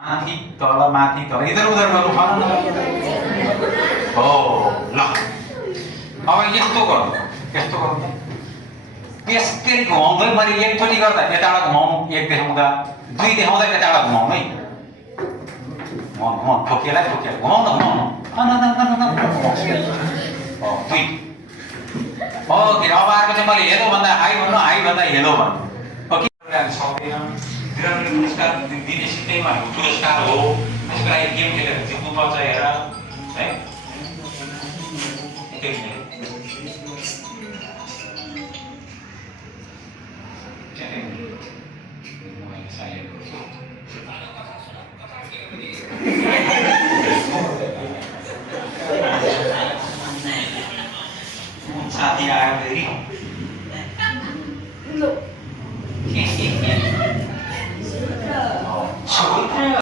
माथि तल माथि तल इधर उधर गर्नु भन हो ल अब यस्तो गर्नु यसरी घुमाउँदै मैले एकचोटि गर्दा यताबाट घुमाउनु एक देखाउँदा दुई देखाउँदा यताबाट घुमाउनु है ठोकिएला घुमाउनु दुई ओके अब अर्को चाहिँ मैले हेलो भन्दा हाई भन्नु हाई भन्दा हेलो भन्नु ओके सक्दैन तिनीहरूले पुरस्कार दिने सित्तैमा पुरस्कार हो त्यसको लागि गेम खेलेर जित्नुपर्छ हेर है